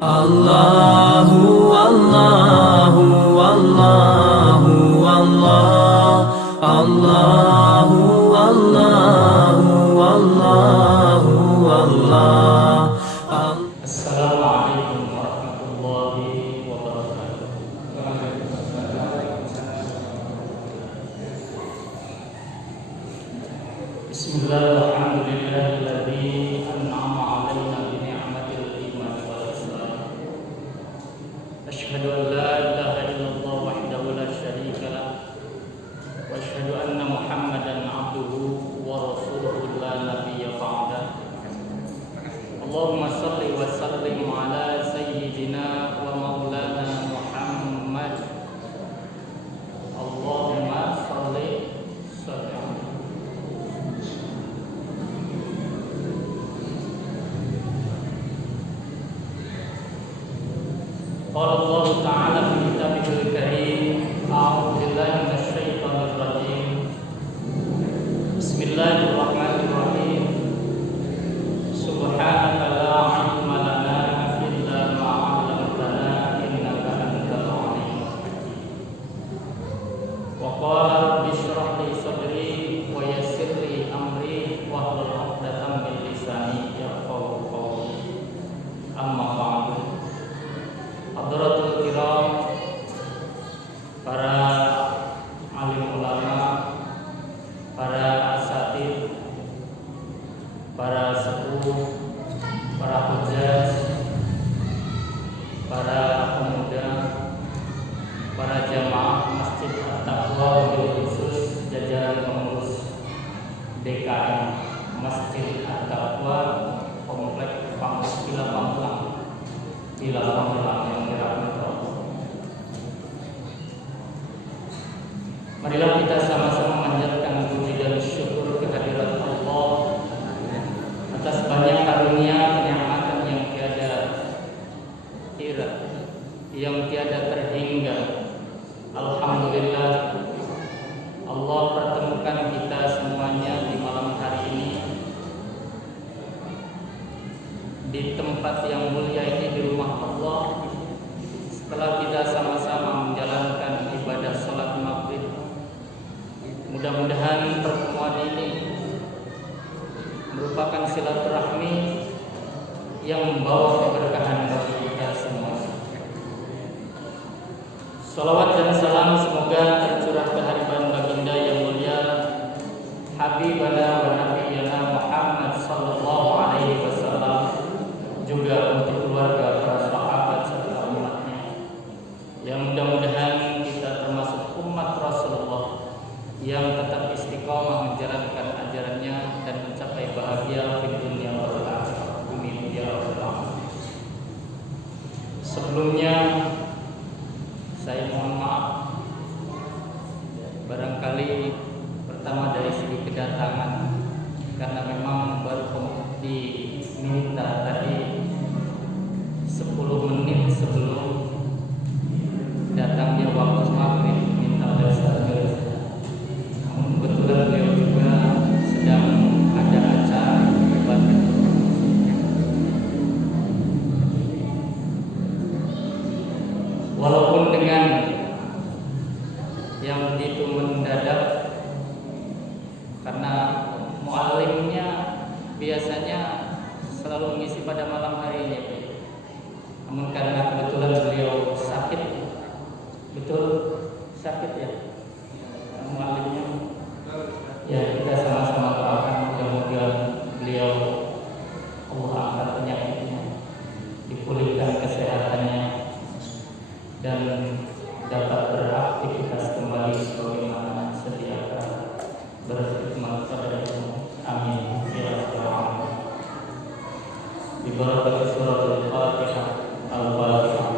Allahu Allahu Allahu Allah, Allahu Allahu Allahu Allah. Assalamualaikum warahmatullahi wabarakatuh. Bismillahirrahmanirrahim. Alhamdulillahilladzi an'ama 'alaina bi ni'matil iman wal islam. Asyhadu an la ilaha illallah wahdahu la syarika lah wa asyhadu anna Muhammadan 'abduhu wa rasuluhu la nabiyya ba'da. Allahumma salli wa sallim ala sayyidina wa maulana Muhammad. Allahumma salli sallim. Qala Allah Ta'ala fi kitabihil karim, a'udzu billahi minasy syaithanir rajim. Bismillahirrahmanirrahim. Subhanaka la ilma lana illa ma 'allamtana innaka antal 'alimul hakim. Wa qala rabbi shrah li sadri wa yassir li amri wahlul 'uqdatam min lisani yafqahu qawli. Amma ba'du. Hadratul kiram, para alim ulama, para asatidz, para sepuh, para hujjaj, para pemuda, para jamaah Masjid At-Taqwa, wabil khusus jajaran pengurus DKM Masjid At-Taqwa Komplek Villa Pamulang yang dirahmati Allah. Marilah kita sama-sama memanjatkan puji dan syukur kehadirat Allah atas banyak karunia kenikmatan yang tiada kira, yang tiada terhingga. Alhamdulillah, Allah pertemukan kita semuanya di malam hari ini di tempat yang mulia ini, di rumah Allah, setelah kita sama-sama menjalankan ibadah salat maghrib. Mudah-mudahan pertemuan ini merupakan silaturahmi yang membawa keberkahan bagi kita semua. Salawat dan salam semoga tercurah ke hadirat baginda yang mulia Habibana wa Nabiyana Muhammad sallallahu alaihi wasallam, juga untuk keluarga, para sahabat serta umatnya, yang mudah-mudahan kita termasuk umat Rasulullah yang tetap istiqomah menjalankan ajarannya dan mencapai bahagia di dunia wal akhirah. Amin ya rabbal alamin. Sebelumnya saya mohon maaf, barangkali pertama dari segi kedatangan, karena memang baru diminta tadi 10 menit sebelum datangnya waktu maghrib minta bersabar. Namun kebetulan beliau juga sedang ada acara ibadah. Walaupun dengan yang begitu mendadak, karena muallimnya biasanya selalu mengisi pada malam harinya, namun karena kebetulan beliau sakit, betul sakit ya, muallimnya. Ya, kita sama-sama doakan mudah-mudahan beliau Allah angkat penyakitnya, dipulihkan kesehatannya, dan dapat beraktivitas kembali sebagaimana sedia kala berkhidmat kepada Allah. Amin ya rabbal alamin. Bi barakati suratul Fatihah. Al-Fatihah.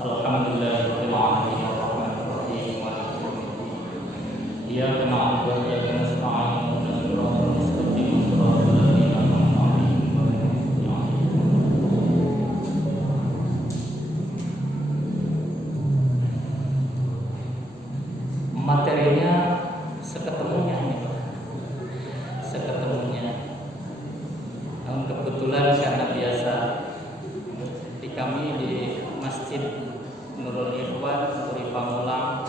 Alhamdulillahirabbil alamin arrahmanir rahim maliki yaumiddin. Iyyaka na'budu wa iyyaka nasta'in ihdinas siratal mustaqim siratal ladzina Namun kebetulan karena biasa di kami di Masjid Nurul Ikhwan Turi Pamulang,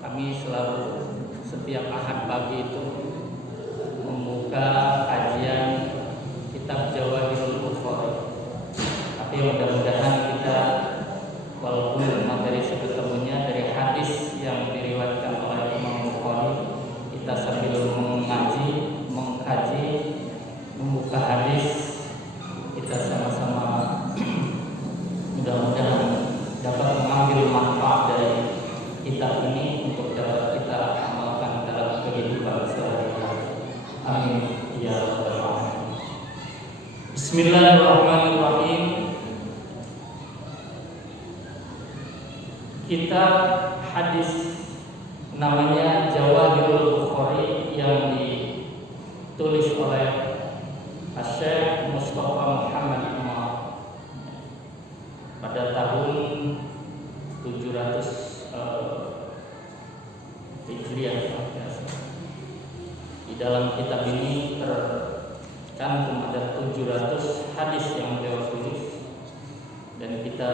kami selalu setiap Ahad pagi itu membuka kajian kitab Jawahirul Bukhari. Tapi mudah-mudahan kita walaupun materi seketemunya dari hadis yang diriwayatkan oleh Imam Bukhari, kita sambil mengaji, mengkaji, membuka hadis, kita sama-sama mudah-mudahan dapat mengambil manfaat dari kitab ini untuk dapat kita amalkan dalam kehidupan sehari-hari. Amin ya rabbal alamin. Bismillahirrahmanirrahim. Kitab hadis namanya Jawahirul Bukhari yang ditulis oleh Syekh Mustafa Muhammad Umar pada tahun 700 Hijriah. Di dalam kitab ini tercantum ada 700 hadis yang beliau tulis, dan kita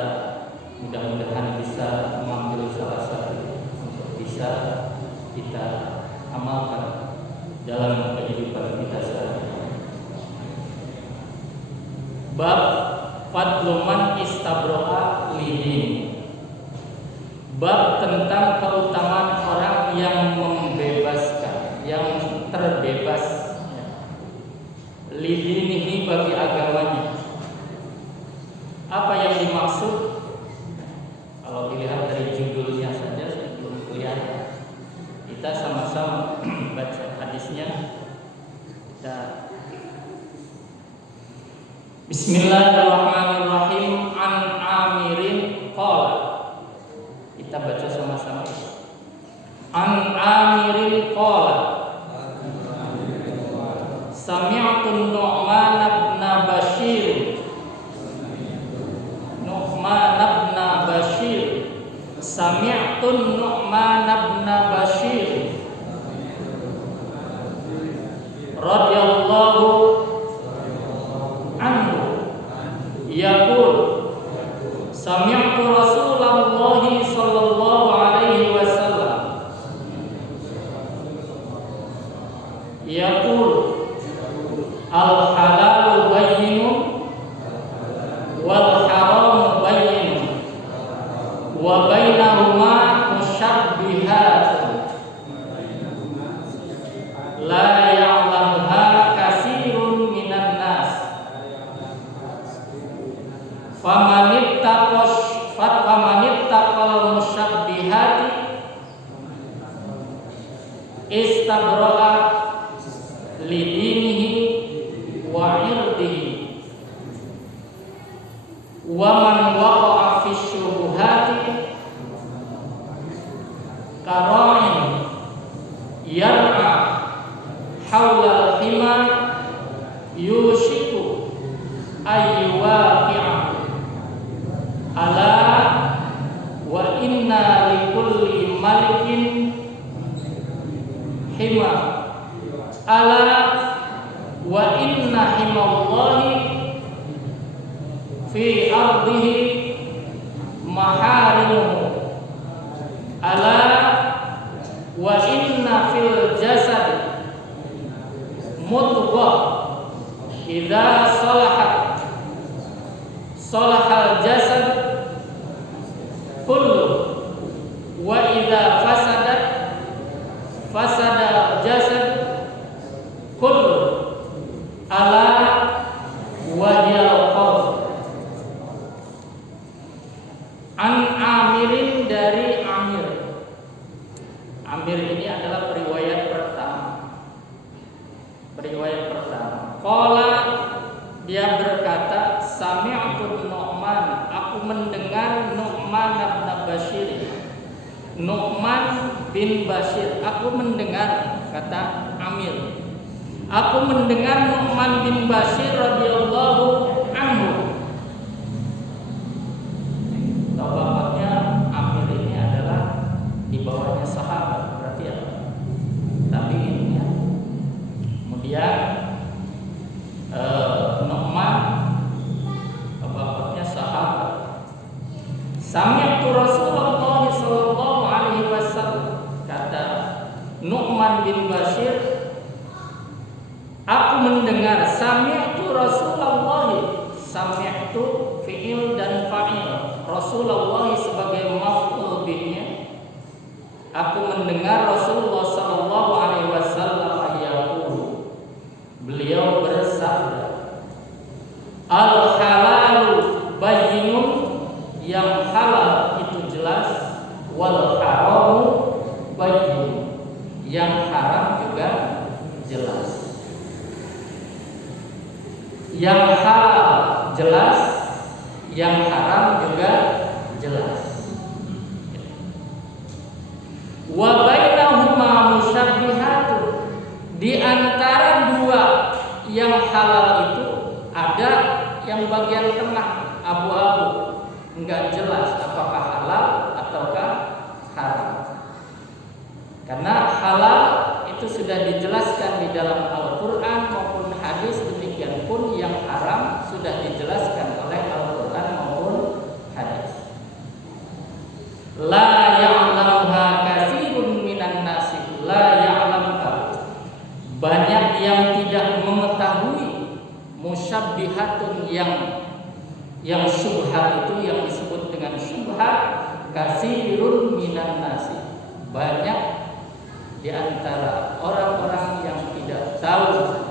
mudah-mudahan bisa mengambil salah satu untuk bisa kita amalkan dalam kehidupan kita sehari-hari. Bab Fadluman Istabro'a Lidin. Bab tentang keutamaan orang yang membebaskan, yang terbebas lidinihi bagi agamanya. Apa yang dimaksud? Kalau dilihat dari judulnya saja belum kelihatan. Kita sama-sama baca hadisnya. Bismillahirrahmanirrahim. An Amirin qala. Kita baca sama-sama. An Amirin qala. Sami'tu Nu'man bin Bashir. Nu'man bin Bashir. Sami'tu Nu'man bin Bashir radhiyallahu anhu yaqul sami'tu Rasulullah sallallahu alaihi wasallam yaqul al halalu bayyinun wal haramu bayyinun wa bainahuma musyabbihatun la ya'lamuha katsirun minan nas famanittaqal musyabbihati istabra'a lidinihi wa irdihi wa man waqa'a fi syubuhati kara'in yar'a haula al-hima yushiku ayyuwaqi'a ala wa inna likulli malikin hima ala wa inna himallahi fi ardihi maharimuhu ala wa inna fil jasad mudghah idza salahat salahal jasad kullu wa idza fasadat fasadal jasad kullu ala wajhil qalb. An Amirin dari Amir. Amir ini adalah periwayat pertama. Qala, dia berkata, sami'tu Nu'man, aku mendengar Nu'man bin Bashir. Nu'man bin Bashir, aku mendengar, kata Amir. Aku mendengar Nu'man bin Bashir radhiyallahu anhu. Bapaknya Amir ini adalah di bawahnya sahabat, berarti apa? Tabi'in ya. Kemudian Rasulullah, sami'tu fi'il dan fa'il. Rasulullah sebagai maf'ul bihnya, aku mendengar Rasulullah sallallahu alaihi wasallam yaqulu, beliau bersabda, al halalu bayyinun, yang halal itu jelas, wal haramu bayyin, yang haram juga jelas. Yang halal jelas, yang haram juga jelas. Wa bainahuma musyabbihatun, di antara dua yang halal itu ada yang bagian tengah abu-abu, enggak jelas apakah halal ataukah haram. Karena halal itu sudah dijelaskan di dalam Al-Quran maupun hadis, demikian pun yang haram sudah dijelaskan oleh Al-Quran maupun hadis. La ya'lamuha katsirun minan nasi, la ya'lamuha, banyak yang tidak mengetahui musyabbihatun, yang syubhat itu, yang disebut dengan syubhat, katsirun minan nasi, banyak di antara orang-orang yang tidak tahu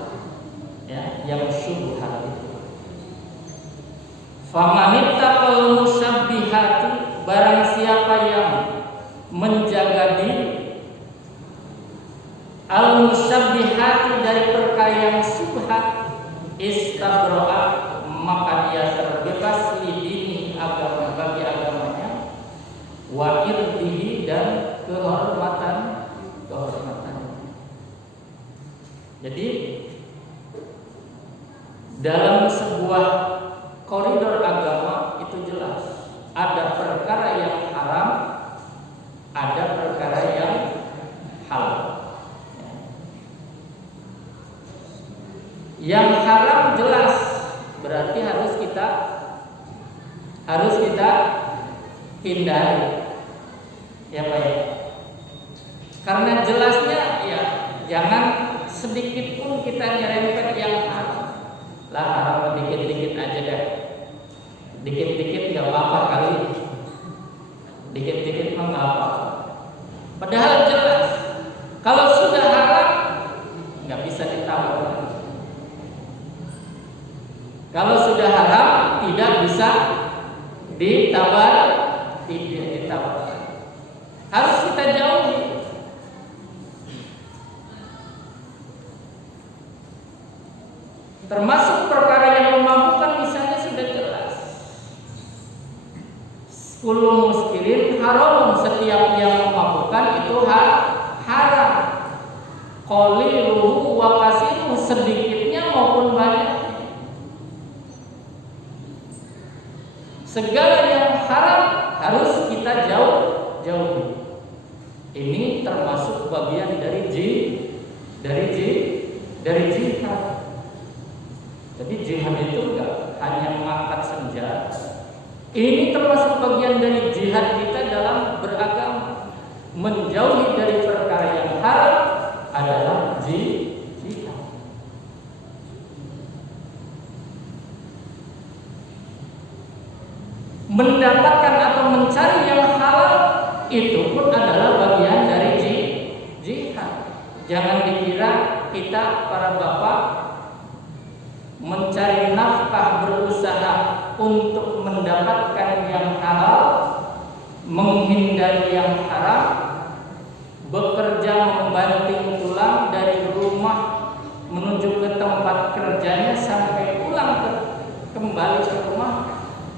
ya, yang syubhat itu. Famanittaqal musyabbihati, barang siapa yang menjaga diri al musyabbihati, dari perkara yang syubhat, istabro'a, maka dia terbebas lidini, agama, bagi agamanya, wa irdihi, dan kehormatannya. Jadi dalam sebuah koridor agama itu jelas ada perkara yang haram, ada perkara yang halal. Yang haram jelas, berarti harus kita hindari, ya Pak ya. Karena jelasnya ya, jangan sedikit pun kita nyerempet yang haram. Lah haram dikit-dikit aja deh. Dikit-dikit nggak apa-apa kali. Dikit-dikit mah nggak apa-apa. Padahal jelas, kalau sudah haram nggak bisa ditawar. Kalau sudah haram tidak bisa ditawar, tidak ditawar. Harus kita jauhi. Termasuk perkara yang memabukkan, misalnya sudah jelas. Kullu muskirin haram, setiap yang memabukkan itu haram. Qaliluhu wa kasiruhu, sedikitnya maupun banyaknya. Segala yang haram harus kita jauhi. Ini termasuk bagian dari jihad. Jadi jihad itu enggak hanya mengangkat senjata. Ini termasuk bagian dari jihad kita dalam beragama. Menjauhi dari perkara yang haram adalah jihad. Mendapatkan atau mencari yang halal itu pun adalah bagian dari jihad. Jangan dikira kita para bapak mencari nafkah, berusaha untuk mendapatkan yang halal, menghindari yang haram, bekerja membanting tulang dari rumah menuju ke tempat kerjanya sampai pulang kembali ke rumah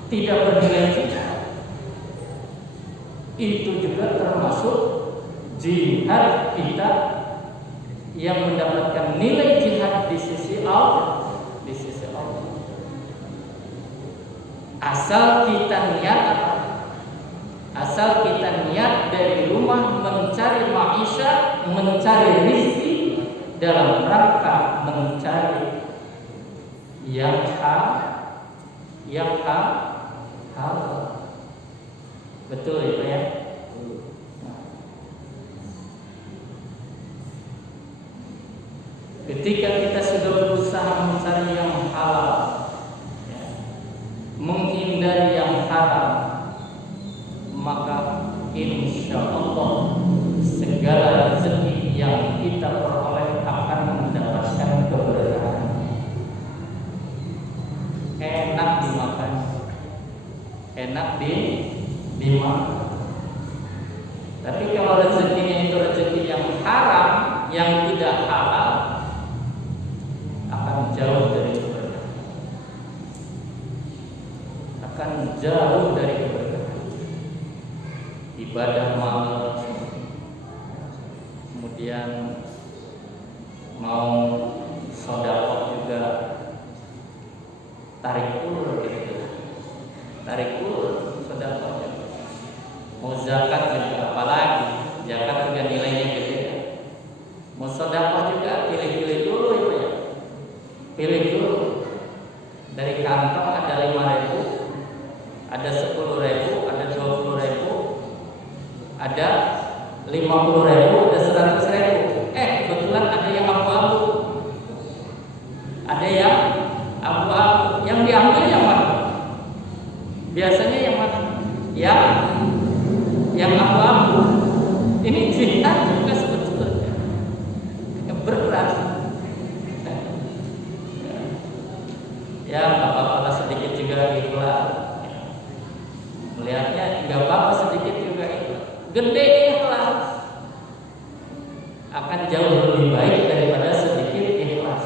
tidak bernilai jihad. Itu juga termasuk jihad kita yang mendapatkan nilai jihad di sisi Allah. Asal kita niat dari rumah mencari maisha, mencari rezeki dalam rangka mencari yang halal. Betul itu ya. Ketika kita sudah berusaha mencari yang halal, enak dimakan. Tapi kalau rezekinya itu rezeki yang haram, yang tidak halal, akan jauh dari keberkahan. Akan jauh dari keberkahan. Ibadah malas, kemudian mau sedekah juga tarik ulur gitu. Tarik ulur sedekahnya. Mau zakat juga, apalagi zakat juga nilainya gede. Mau sedekah juga pilih-pilih dulu itu ya. Pilih dulu. Dari kantong ada 5.000, ada 10.000, ada 20.000, ada 50.000, ada 100.000. Kebetulan ada yang abu-abu. Ada yang abu-abu. Yang diambil yang mana? Biasanya yang mana? Yang abu-abu. Ini jihad juga sebetulnya berat. Ya nggak apa-apa sedikit juga ikhlas. Melihatnya nggak apa-apa sedikit juga ikhlas. Gede ikhlas akan jauh lebih baik daripada sedikit ikhlas.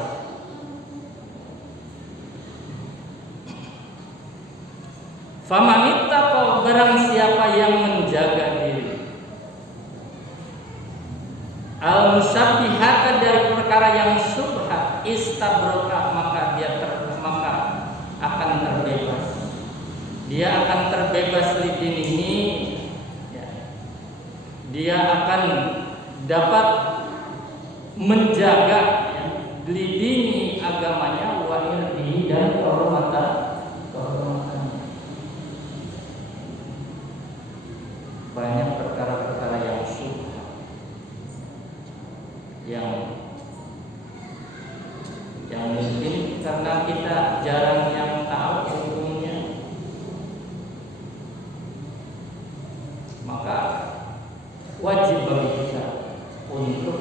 Famanita kau barang siapa yang menjaga diri al-musabbihata dari perkara yang subhat istabroka maka akan terbebas. Dia akan terbebas lidinihi ya. Dia akan dapat menjaga ya, lidini agamanya wa irdihi dan kehormatan. Banyak perkara-perkara yang subhat yang mungkin karena kita jarang yang tahu hukumnya, maka wajib bagi kita untuk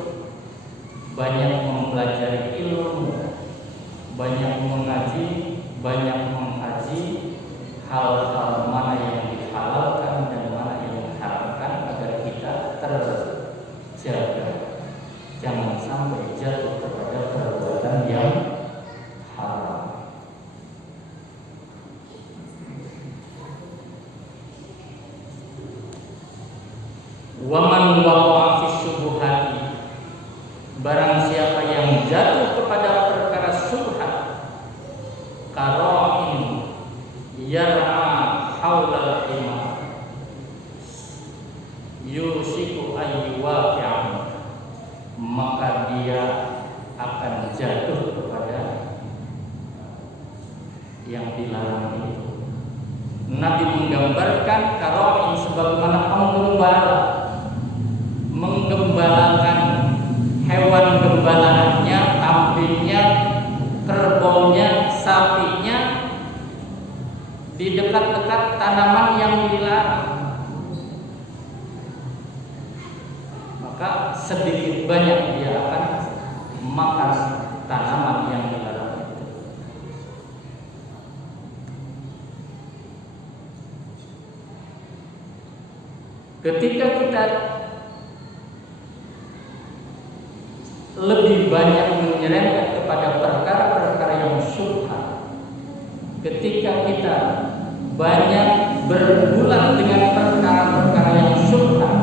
banyak mempelajari ilmu, banyak mengaji, banyak mengkaji hal-hal mana yang dihalalkan dan mana yang diharamkan agar kita terjaga, jangan sampai jatuh kepada perbuatan yang haram. Waman waqa'a fi syubhati, barang siapa yang jatuh kepada perkara syubhat, qara'in yar'a haulal imam yusiku ayyuwaqi'an, maka dia akan jatuh kepada yang dilarang itu. Nabi menggambarkan qara'in sebagaimana menggembalakan hewan gembalaannya, kambingnya, kerbaunya, sapinya di dekat-dekat tanaman yang dilarang. Maka sedikit banyak dia akan makan tanaman yang dilarang itu. Ketika kita lebih banyak menyerempet kepada perkara-perkara yang syubhat, ketika kita banyak berbulan dengan perkara-perkara yang syubhat,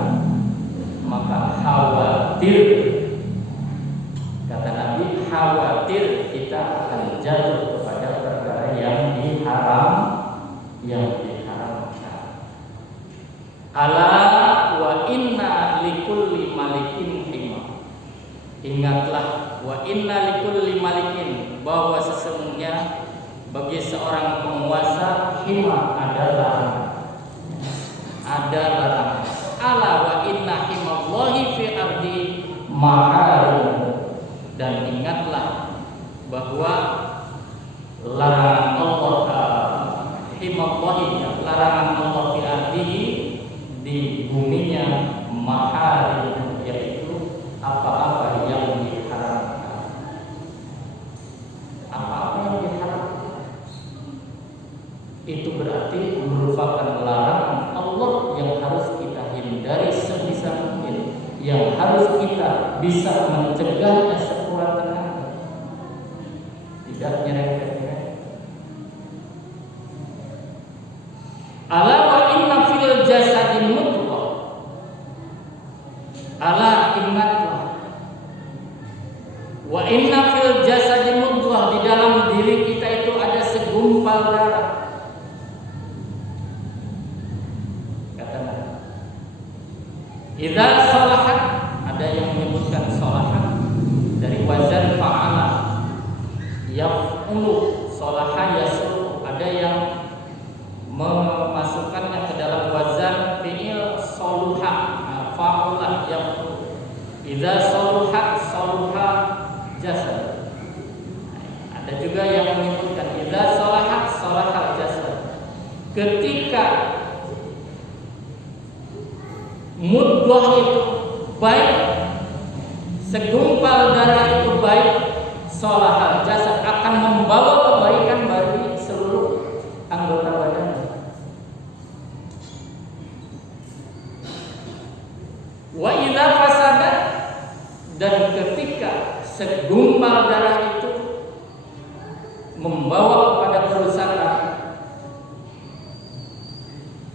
maka khawatir, kata Nabi, khawatir kita akan jatuh kepada perkara yang diharamkan. Ala wa inna likulli malikin himah. Ingatlah, wa inna likulli malikin, bahwa sesungguhnya bagi seorang penguasa himah ada larangan. Ada larangan. Ala wa inna himallahi fi ardi maharim. Dan ingatlah bahwa larangan Allah, himallahi, larangan Allah fi ardihi, di buminya, maharim, yaitu apa-apa yang diharamkan. Apa-apa yang diharamkan. itu berarti merupakan larangan Allah yang harus kita hindari sebisa mungkin, yang harus kita bisa mencegahnya sekuat tenaga, tidak nyerempet-nyerempet. Ala wa inna fil jasadi mudghah, ala ingatlah, wa inna fil jasadi mudghah, di dalam diri kita itu ada segumpal darah. Idza salahat, ada yang menyebutkan salahat dari wazan fa'ala, yaf'ulu, salaha yasulu, ada yang memasukkannya ke dalam wazan fi'il saluha, fa'ula yaf'ulu. Idza saluhat saluha jasad. Ada juga yang menyebutkan idza salahat salahal jasad. Ketika mudghah itu baik, segumpal darah itu baik, salahal jasad, akan membawa kebaikan bagi seluruh anggota badan. Wa idza fasadat, dan ketika segumpal darah itu membawa kepada kerusakan,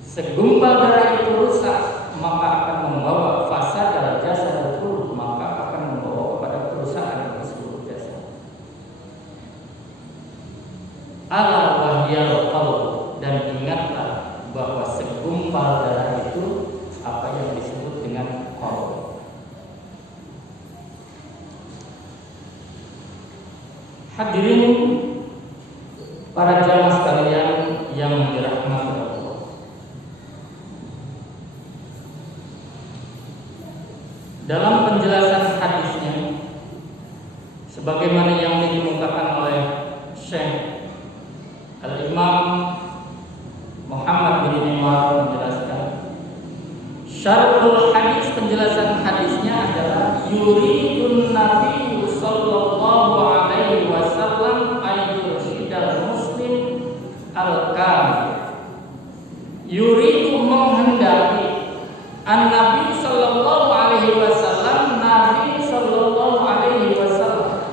segumpal darah itu rusak, maka akan membawa fasad dalam jasad itu, maka akan membawa kepada kerusakan di seluruh jasad. Ala wahyal qalb, dan ingatlah bahwa segumpal darah itu apa yang disebut dengan qalb. Hadirin para jamaah sekalian yang dirahmati Allah, dalam penjelasan hadisnya sebagaimana yang dikemukakan oleh Syekh Al-Imam Muhammad bin Umar menjelaskan, syarhul hadis, penjelasan hadisnya adalah yuridun Nabi sallallahu alaihi wasallam ayyursyidal muslim al-kamil. Yuridu, menghendaki, an-Nabi sallallahu alaihi wasallam, Nabi sallallahu alaihi wasallam.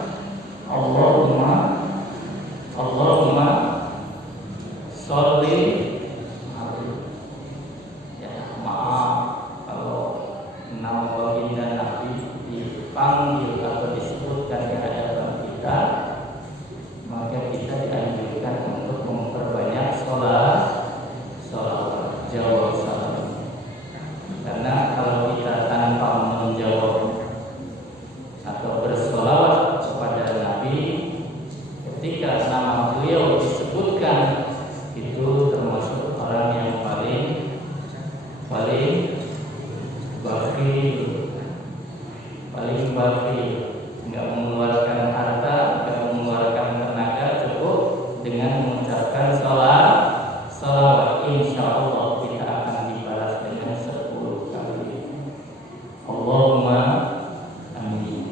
Allahumma sholli alaihi. Ya, maaf kalau nama baginda Nabi dipanggil atau disebutkan di hadapan kita, maka kita dianjurkan untuk memperbanyak sholawat, jawab salam. Karena kalau kita tanpa menjawab atau bersolawat kepada Nabi ketika nama beliau disebutkan, itu termasuk orang yang paling bakhil, nggak mengeluarkan harta, nggak mengeluarkan tenaga, cukup dengan mengucapkan salawat. Insya Allah kita akan dibalas dengan 10 kali. Allahumma amin.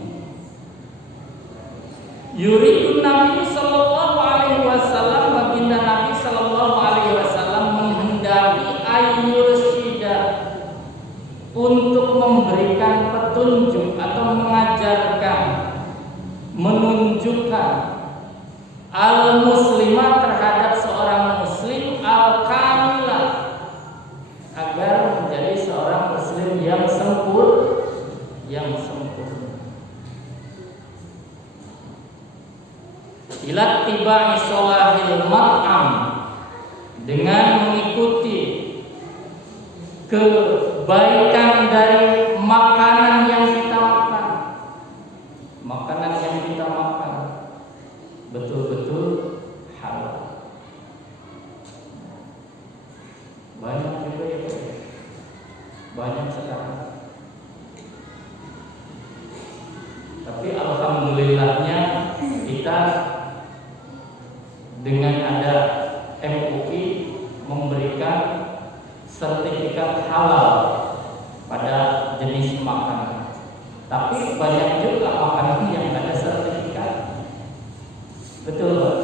Yuridun Nabi sallallahu alaihi wasallam, baginda Nabi sallallahu alaihi wasallam menghendaki ayyursyida, untuk memberikan petunjuk atau mengajarkan, menunjukkan al-muslimah, terhadap seorang muslim, al-kamilah, agar menjadi seorang muslim yang sempurna. Ila tibai sholahil mar'am, dengan mengikuti kebaikan dari makanan yang kita makan. Makanan yang kita makan betul-betul halal. Banyak juga ya, banyak sekarang. Tapi alhamdulillahnya kita dengan ada MUI memberikan sertifikat halal pada jenis makanan. Tapi banyak juga makanan yang tidak ada sertifikat. Betul, Pak?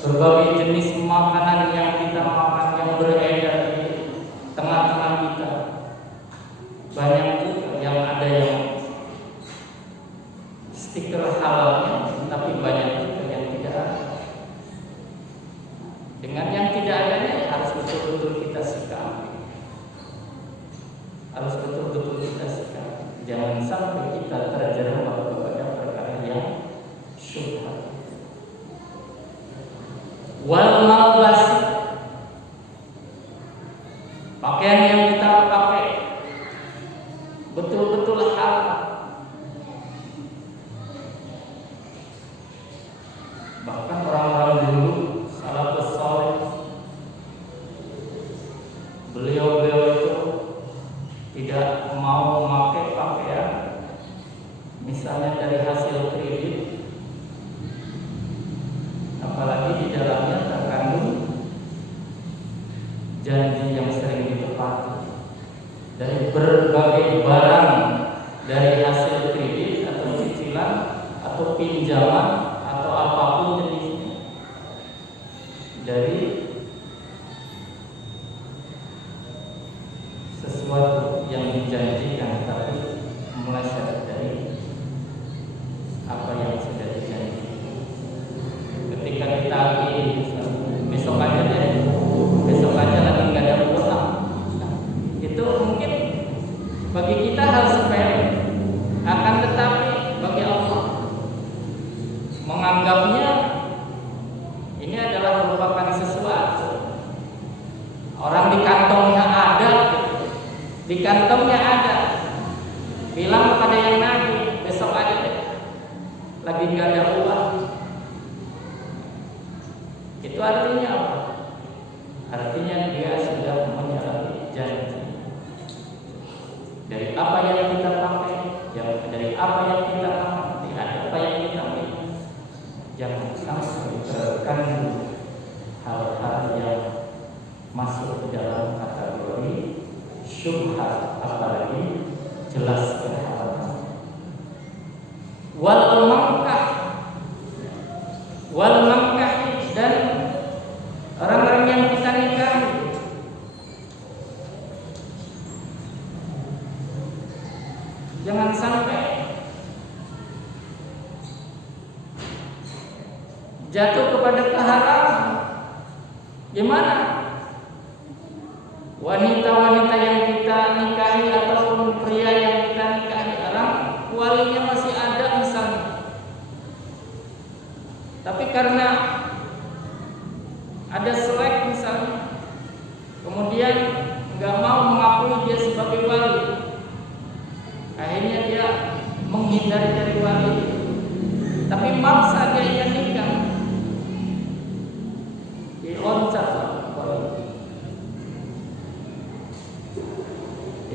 berbagai jenis makanan yang kita makan yang beredar di tengah-tengah kita. Banyak juga yang ada yang stiker halalnya, tapi banyak juga yang tidak ada. Dengan yang tidak adanya harus betul-betul kita sikapi. Harus betul-betul kita sikapi. Jangan sampai kita terjerumus kepada perkara yang syubhat. Wal malbas, pakaian yang kita pakai betul-betul halal. Bahkan orang-orang dulu salafus saleh, beliau-beliau itu tidak mau memakai pakaian misalnya dari hasil kredit, apalagi di dalamnya terkandung janji yang sering ditepati. Dari berbagai barang dari hasil kredit atau cicilan atau pinjaman atau apapun jenisnya, dari sesuatu yang dijanjikan tapi meleset dari apa yang sudah dijanjikan. Ketika ditagih, besok aja deh, besok aja lagi nggak ada utang. Nah, itu mungkin bagi kita hal sepele, akan tetapi bagi Allah menganggapnya ini adalah merupakan sesuatu. Orang di kantongnya ada, di kantongnya ada, bilang kepada yang nagih, besok aja deh, lagi nggak ada uang. Itu artinya apa? Artinya dia sudah menyalahi janji. Dari apa yang kita pakai, dari apa yang kita makan, dari apa yang kita minum, jangan sampai terkandung hal-hal yang masuk ke dalam kategori syubhat, apalagi jelas keharaman. Wal mangkah, dan orang-orang yang kita nikahi. Jangan sampai jatuh kepada keharaman. Gimana? Wanita-wanita yang kita nikahi ataupun pria yang kita nikahi, orang walinya masih ada misalnya, tapi karena ada selek misalnya, kemudian nggak mau mengakui dia sebagai wali, akhirnya dia menghindari dari wali, tapi maksa dia ingin nikah, diloncat wali.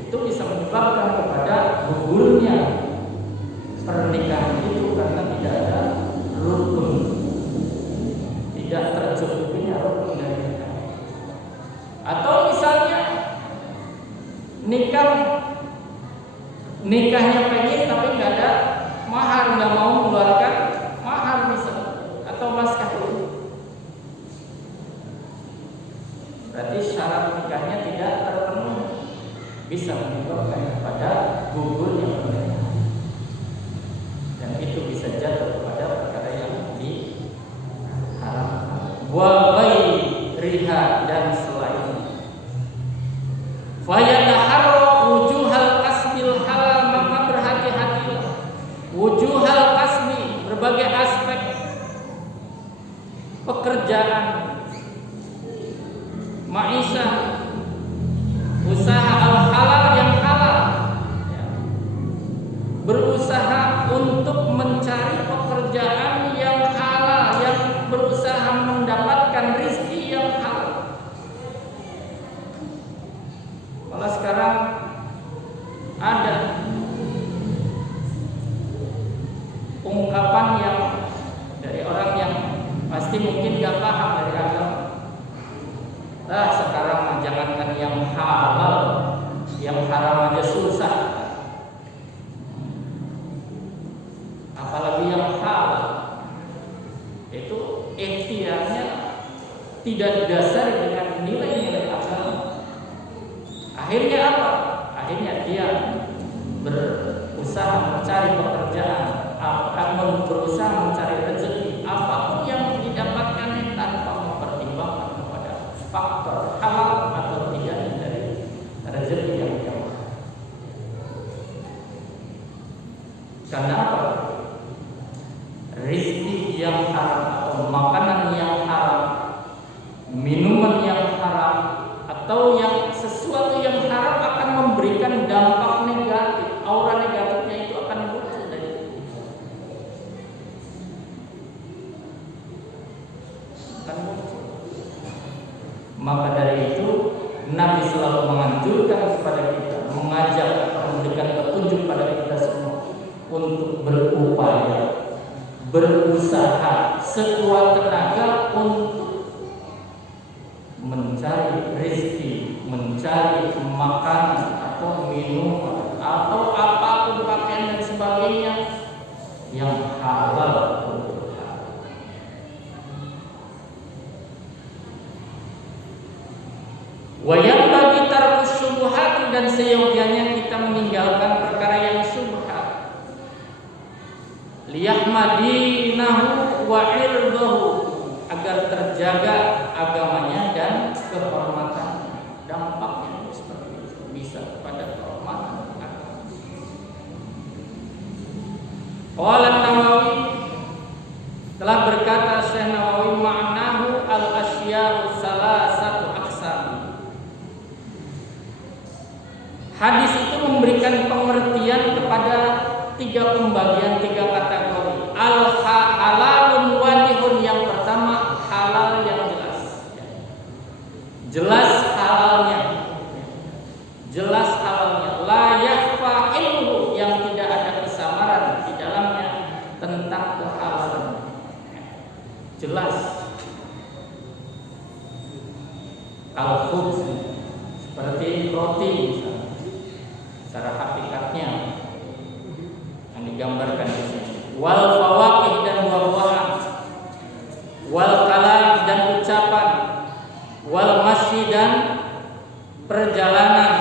Itu bisa menyebabkan kepada gugurnya pernikahan itu karena tidak ada rukun, tidak tercukupinya rukun dari nikah. Atau misalnya nikahnya pengen tapi nggak ada mahar, nggak mau mengeluarkan mahar misalnya, atau mas kawin. Berarti syarat nikahnya tidak terpenuhi, bisa menyebabkan kepada gugurnya pernikahan, dan itu bisa jatuh kepada perkara yang diharamkan. Wa ghairiha, dan selain. Fa yataharra wujuhal kasbil halal, maka berhati-hatilah wujuhal kasbi, berbagai aspek pekerjaan, maisha, usaha al-halal yang halal, ya. Berusaha untuk mencari pekerjaan yang halal, yang berusaha mendapatkan rezeki yang halal. Kalau sekarang ada ungkapan yang dari orang yang pasti mungkin gak paham dari agama. Sekarang jangankan yang halal, yang haram aja susah, apalagi yang halal. Itu ikhtiarnya tidak didasari dengan nilai-nilai agama, akhirnya apa? Akhirnya dia berusaha mencari pekerjaan, akan berusaha mencari rezeki, apapun yang didapatkannya tanpa mempertimbangkan kepada faktor halal atau tidak dari rezeki yang dia makan. Karena apa? Rizki yang haram atau makanan yang haram, minuman yang haram, atau yang sesuatu yang haram akan memberikan dampak negatif. Aura negatifnya itu akan muncul dari itu. Akan muncul. Maka dari itu Nabi selalu menganjurkan kepada kita, mengajak atau memberikan petunjuk pada kita semua untuk berupaya, berusaha sekuat tenaga untuk mencari rezeki, mencari makanan atau minuman atau apapun pakaian dan sebagainya yang halal untuk halal. Wayang bagi tarkus syubhat, dan seyogianya kita meninggalkan perkara yang syubhat. Liyahmadinahu wa irdahu, agar terjaga agamanya dan kehormatannya. Dampaknya seperti itu, bisa kepada kehormatan agama. Qala Nawawi, telah berkata Syekh Nawawi, ma'nahu al-asya'u salasatu aqsam. Hadis itu memberikan pengertian kepada tiga pembagian, tiga kategori. Al-halalun wadihun, yang pertama halal yang jelas. Jelas halalnya. Jelas halalnya. La yakhfa ilmu, yang tidak ada kesamaran di dalamnya tentang kehalalan. Jelas. Al-khubz, seperti roti misalnya. Secara hakikatnya yang digambarkan di sini. Wal fawakih, dan buah-buahan. Wal kalam, dan ucapan. Wal masyi, dan perjalanan.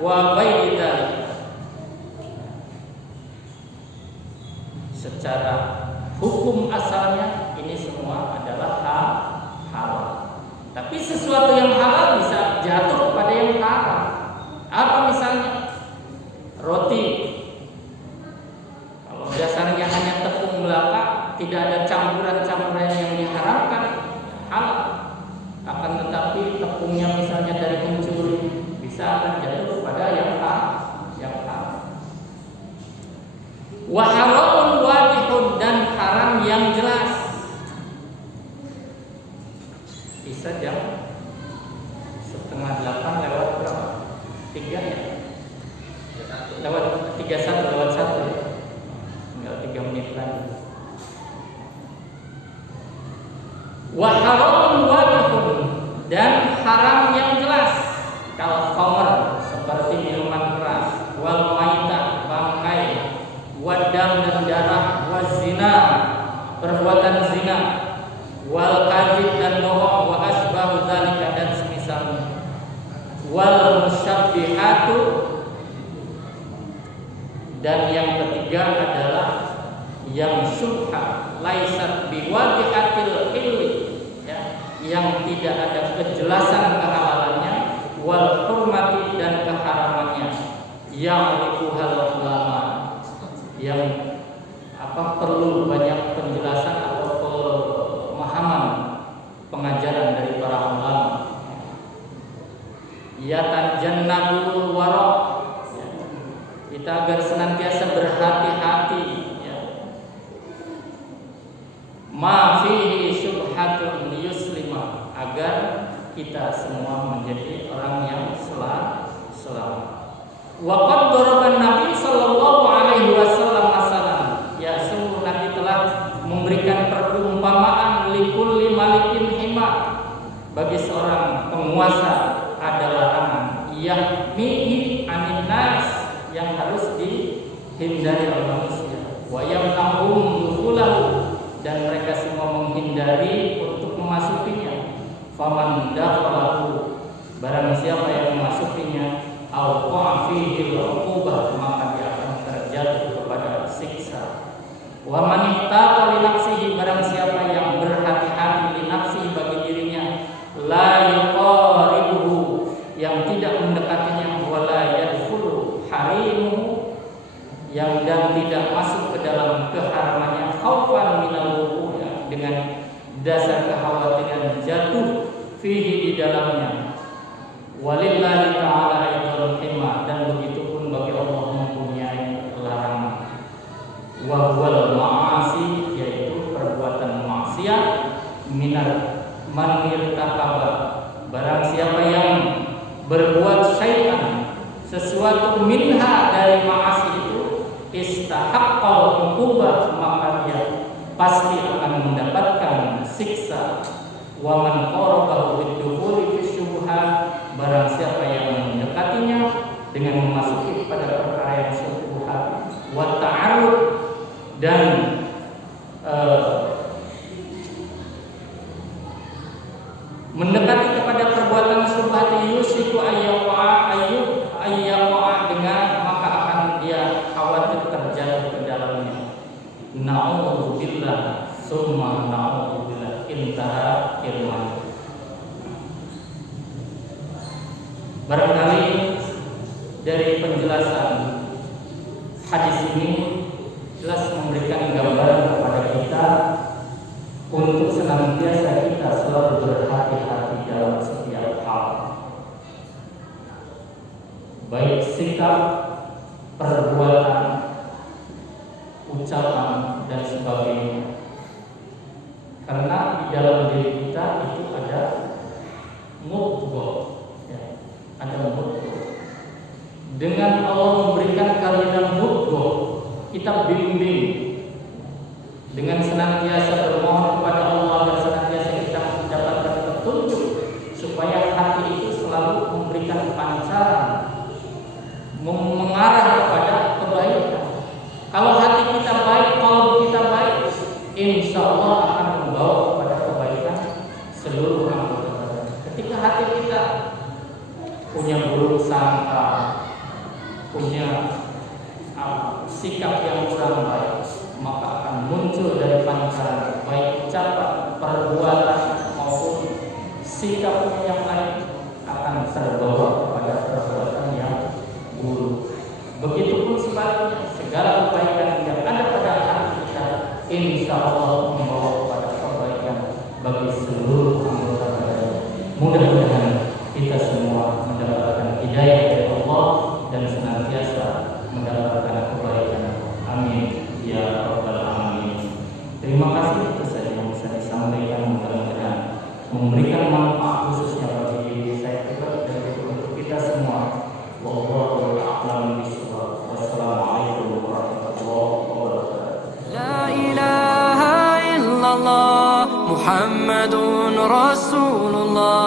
Wa ghairi dzalik. Secara hukum asalnya ini semua adalah halal. Tapi sesuatu yang halal bisa jatuh kepada yang haram. Apa misalnya? Roti. Kalau dasarnya hanya tepung belaka, tidak ada campuran-campuran yang diharamkan, halal. Akan tetapi tepungnya misalnya dari pencuri, bisa akan jatuh kepada yang haram. Wa haramun wadihun, dan haram yang jelas. Bisa jam 7:30 lewat berapa? 3 ya? Lewat 31 lewat 1 ya? Tinggal 3 menit lagi. Wa haramun wadihun, dan haram yang jelas. Kalau khamr, seperti minuman keras. Wal maitah, bangkai. Wadam, dan darah. Wazina, perbuatan zina. Wal kadhib, dan bohong. Wa asbahu dzalika, dan semisalnya. Wal musyabbihatu, dan yang ketiga adalah yang syubhat, laisat biwadihatil ilmi, ya, yang tidak ada kejelasan kehalalannya. Wal hurmati, dan keharamannya. Yang likuhal ulama, yang perlu banyak penjelasan atau pemahaman pengajaran dari para ulama. Yatajannabul wara, kita agar senantiasa berhati-hati, ya. Ma fihi syubhatun yuslima, agar kita semua menjadi orang yang selamat. Wa qad daraba Nabi sallallahu alaihi wasallam masalan, ya, sungguh Nabi telah memberikan perumpamaan likulli malikin hima, bagi seorang penguasa ada larangan, yahmihi anin nas, yang harus dihindari oleh manusia. Wa yamna'um dukhulahu, dan mereka semua menghindari untuk memasukinya. faman dakhalahu, barang siapa yang memasukinya, au qa'a fihi al-uqubah, maka dia akan terjatuh kepada siksa. Wa man ittaqa li nafsihi, barang siapa yang berhati-hati li nafsihi bagi dirinya, la yuqaribuhu, yang tidak mendekatinya, wala yadkhulu harimuhu, yang dan tidak masuk ke dalam keharamannya, khaufan minal wuqu', dengan dasar kekhawatiran jatuh fihi di dalamnya. Walillahi ta'ala aidul himma, dan begitu pun bagi Allah mempunyai larangan. Wa huwal ma'asi, yaitu perbuatan maksiat, minar man irtakaba, barang siapa yang berbuat syai'an, sesuatu minha dari ma'asi itu, istahaqqal uqubah, maka dia pasti akan mendapatkan siksa. Wa man qarabahu bid-dukhuli fi syubhat, barang siapa yang mendekatinya dengan memasuki pada perkara yang syubhat, wa ta'arud, dan mendekati kepada perbuatan syubhat, yusiku ayyaqa dengan, maka akan dia khawatir terjatuh ke dalamnya. Na'udzubillah summa na'udzubillah, intaha firman. Barangkali dari penjelasan hadis ini jelas memberikan gambaran kepada kita untuk senantiasa kita selalu berhati-hati dalam setiap hal, baik sikap, perbuatan, ucapan, dan sebagainya. Karena di dalam diri kita itu ada mudghah, ya, ada mudghah. Dengan Allah memberikan kalian mudghah, kita bimbing dengan senantiasa bermohon kepada Allah dan senantiasa kita mendapatkan petunjuk supaya hati itu selalu memberikan pancaran, mengarah kepada kebaikan. Kalau hati kita baik, qalbu kita baik, insya Allah akan membawa kepada kebaikan seluruh anggota badan. Ketika hati kita punya buruk sangka, punya sikap yang kurang baik, maka akan muncul dari pancaran baik ucapan, perbuatan maupun sikap yang lain akan terbawa kepada perbuatan yang buruk. Begitupun sebaliknya, segala kebaikan yang ada pada hati kita, insya Allah membawa kepada kebaikan bagi seluruh anggota badan. Mudah-mudahan kita semua mendapatkan hidayah dari Allah dan senantiasa mendapatkan kebaikan. Amin ya rabbal alamin. Terima kasih, itu saja yang bisa disampaikan, mudah-mudahan memberikan manfaat khususnya bagi diri saya pribadi dan untuk kita semua. Wallahu a'lam bishawab. Wassalamualaikum warahmatullahi wabarakatuh. La ilaha illallah Muhammadun Rasulullah.